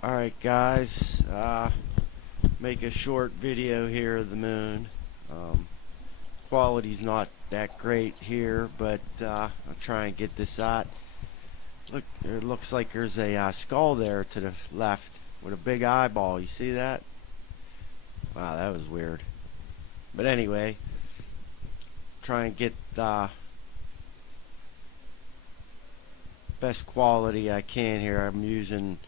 Alright guys, make a short video here of the moon. Um, Quality's not that great here, but I'll try and get this out. Look, it looks like there's a skull there to the left with a big eyeball. You see that? Wow, that was weird. But anyway, try and get best quality I can here. I'm using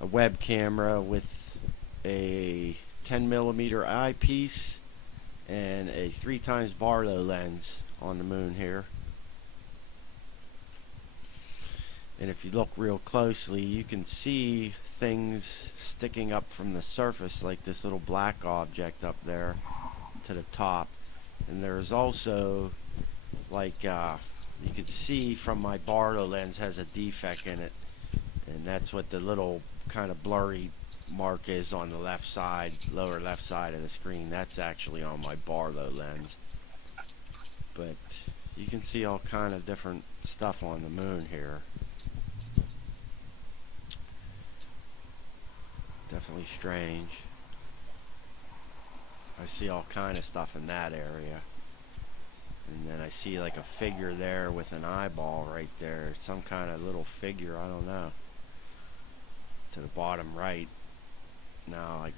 a web camera with a 10mm eyepiece and a 3x Barlow lens on the moon here. And if you look real closely, you can see things sticking up from the surface, like this little black object up there to the top. And there's also, like, you can see from my Barlow lens has a defect in it, and that's what the little kind of blurry mark is on the left side, lower left side of the screen. That's actually on my Barlow lens. But you can see all kind of different stuff on the moon here. Definitely strange. I see all kind of stuff in that area. And then I see like a figure there with an eyeball right there. Some kind of little figure, I don't know. To the bottom right. Now I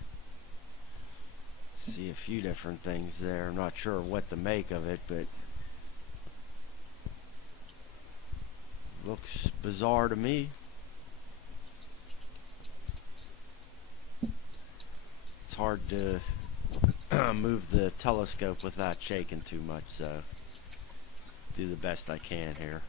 see a few different things there. I'm not sure what to make of it, but looks bizarre to me. It's hard to move the telescope without shaking too much, so do the best I can here.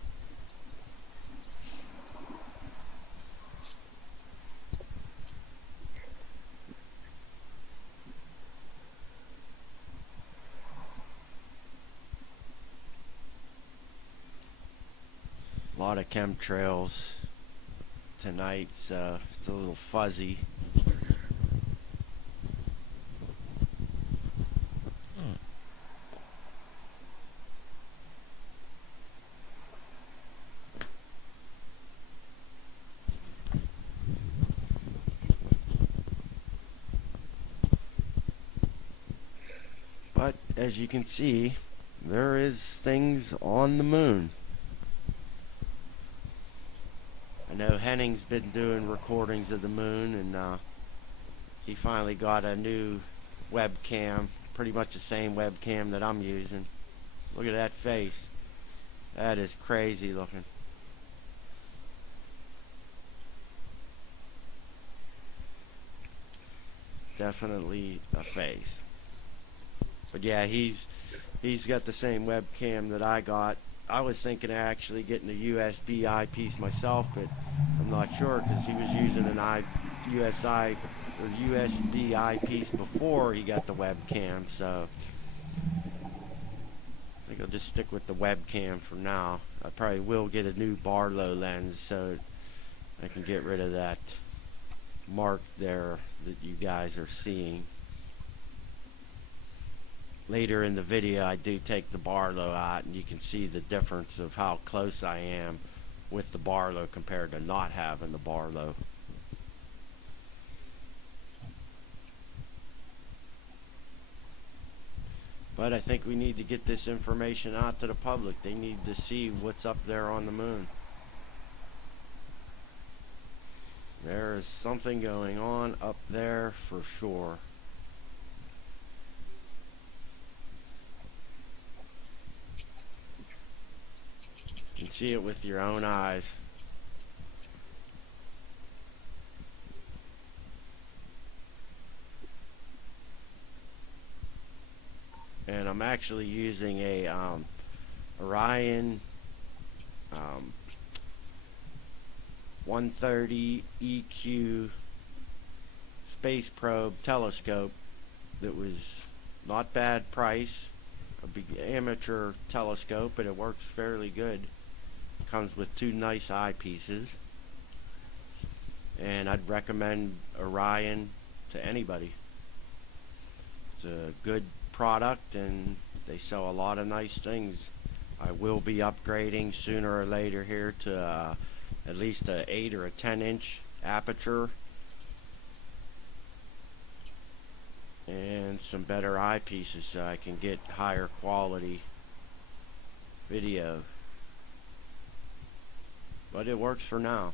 A lot of chemtrails tonight, so it's a little fuzzy. But as you can see, there is things on the moon. I know Henning's been doing recordings of the moon, and he finally got a new webcam, pretty much the same webcam that I'm using. Look at that face. That is crazy looking. Definitely a face. But yeah, he's got the same webcam that I got. I was thinking of actually getting a USB eyepiece myself, but I'm not sure because he was using an USB eyepiece before he got the webcam. So I think I'll just stick with the webcam for now. I probably will get a new Barlow lens so I can get rid of that mark there that you guys are seeing. Later in the video I do take the Barlow out, and you can see the difference of how close I am with the Barlow compared to not having the Barlow. But I think we need to get this information out to the public. They need to see what's up there on the moon. There is something going on up there for sure. You can see it with your own eyes. And I'm actually using a Orion 130 EQ space probe telescope that was not bad price. A big amateur telescope, but it works fairly good. Comes with two nice eyepieces, and I'd recommend Orion to anybody. It's a good product, and they sell a lot of nice things. I will be upgrading sooner or later here to at least a 8 or a 10 inch aperture and some better eyepieces so I can get higher quality video. But it works for now.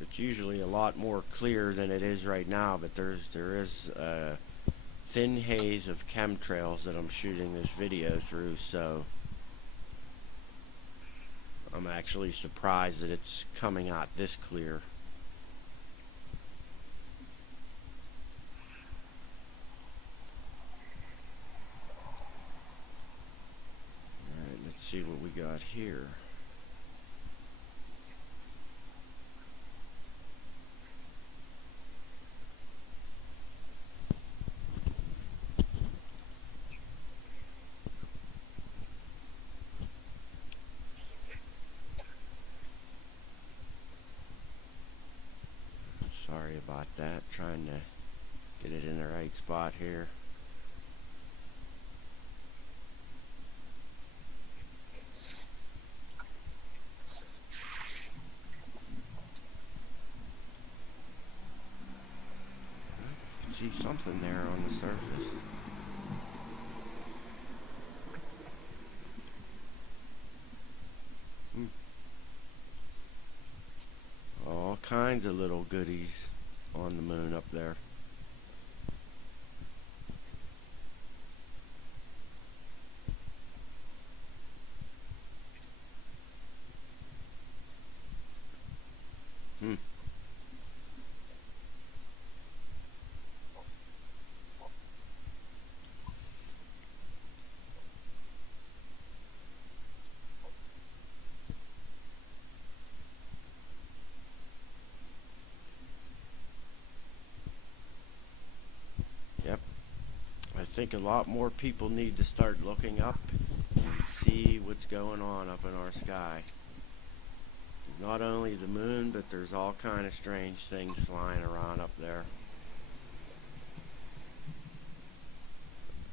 It's usually a lot more clear than it is right now, but there is a thin haze of chemtrails that I'm shooting this video through, so I'm actually surprised that it's coming out this clear. Alright, let's see what we got here. Sorry about that, trying to get it in the right spot here. See something there on the surface. All kinds of little goodies on the moon up there. Yep. I think a lot more people need to start looking up and see what's going on up in our sky. There's not only the moon, but there's all kind of strange things flying around up there.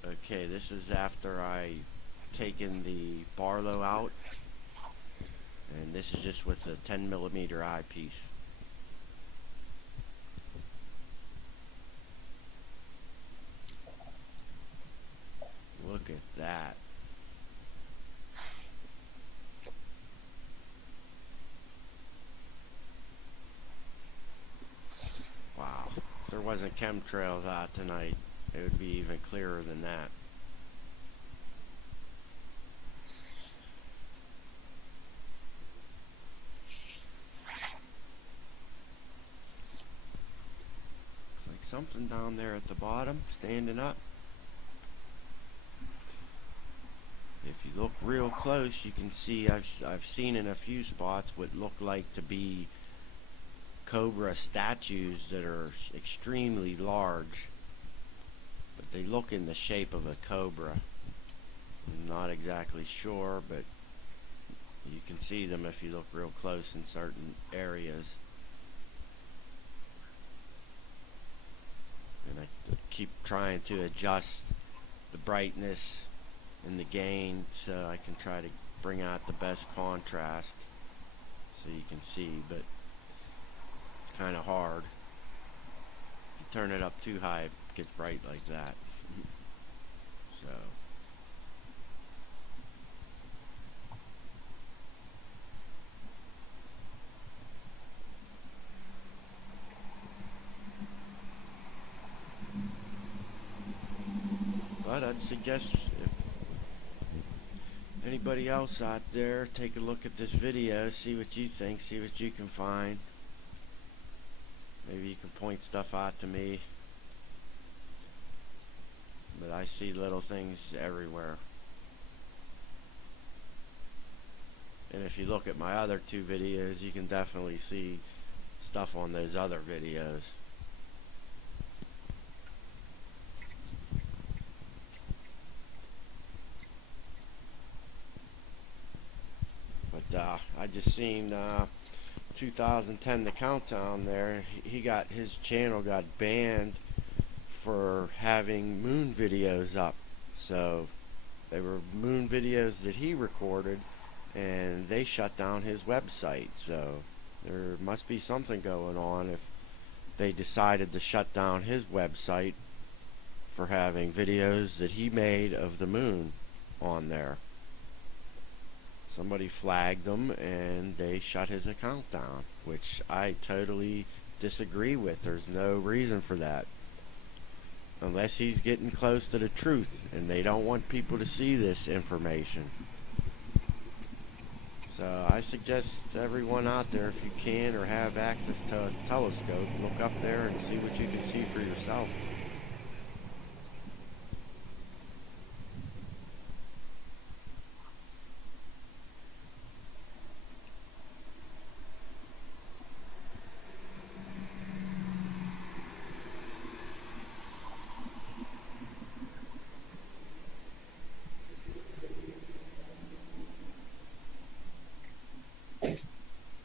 Okay, this is after I taken the Barlow out, and this is just with the 10mm eyepiece. Look at that. Wow. If there wasn't chemtrails out tonight, it would be even clearer than that. Looks like something down there at the bottom, standing up. If you look real close, you can see I've seen in a few spots what look like to be cobra statues that are extremely large, but they look in the shape of a cobra. I'm not exactly sure, but you can see them if you look real close in certain areas. And I keep trying to adjust the brightness and the gain so I can try to bring out the best contrast so you can see, but it's kind of hard. If you turn it up too high, it gets bright like that. So but I'd suggest if anybody else out there, take a look at this video, see what you think, see what you can find. Maybe you can point stuff out to me. But I see little things everywhere. And if you look at my other two videos, you can definitely see stuff on those other videos. But I just seen 2010 the countdown there. He got, his channel got banned for having moon videos up. So they were moon videos that he recorded, and they shut down his website. So there must be something going on if they decided to shut down his website for having videos that he made of the moon on there. Somebody flagged them and they shut his account down, which I totally disagree with. There's no reason for that. Unless he's getting close to the truth and they don't want people to see this information. So I suggest everyone out there, if you can or have access to a telescope, look up there and see what you can see for yourself.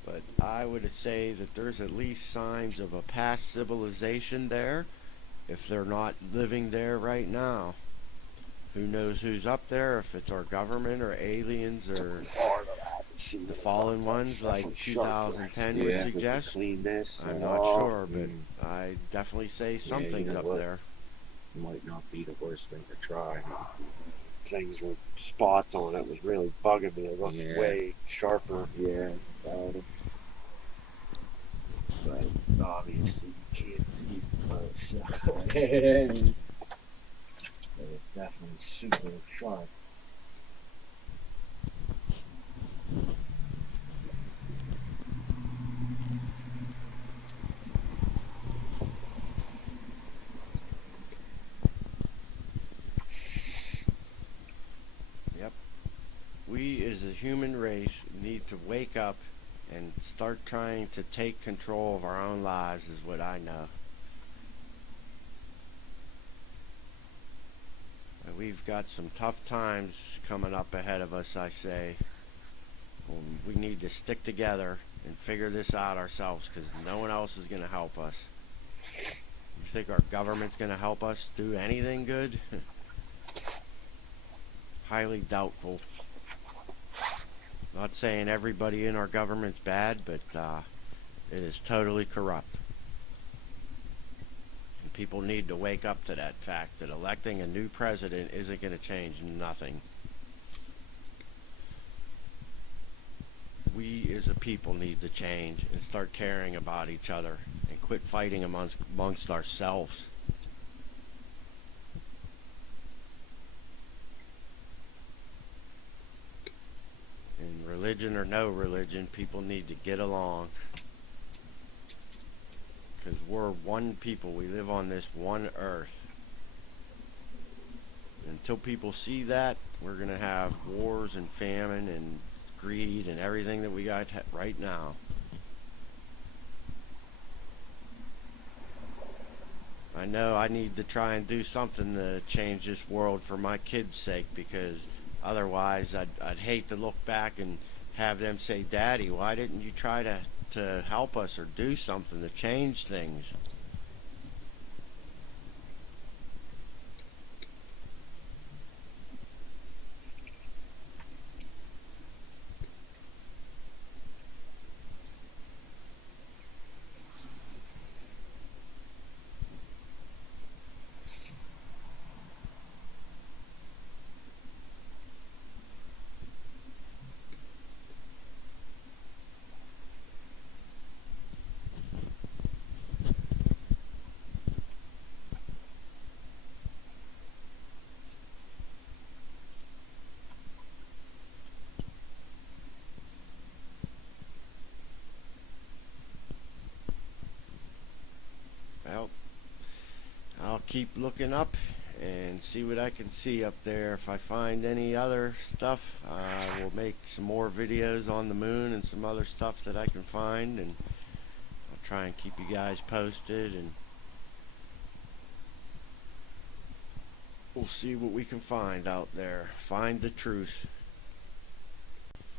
But I would say that there's at least signs of a past civilization there, if they're not living there right now. Who knows who's up there, if it's our government or aliens or the fallen ones like 2010 would suggest. I'm not sure, but I definitely say something's up there. Might not be the worst thing to try. Things with spots on it was really bugging me. It looked way sharper. Yeah. But obviously you can't see it close. But it's definitely super sharp. Yep. We as a human race need to wake up and start trying to take control of our own lives is what I know. We've got some tough times coming up ahead of us, I say. We need to stick together and figure this out ourselves because no one else is going to help us. You think our government's going to help us do anything good? Highly doubtful. Not saying everybody in our government's bad, but it is totally corrupt. And people need to wake up to that fact that electing a new president isn't going to change nothing. We as a people need to change and start caring about each other and quit fighting amongst ourselves. And religion or no religion, people need to get along. Because we're one people. We live on this one earth. Until people see that, we're going to have wars and famine and greed and everything that we got right now. I know I need to try and do something to change this world for my kids' sake, because otherwise I'd hate to look back and have them say, Daddy, why didn't you try to help us or do something to change things? Well, I'll keep looking up and see what I can see up there. If I find any other stuff, I will make some more videos on the moon and some other stuff that I can find, and I'll try and keep you guys posted, and we'll see what we can find out there. Find the truth.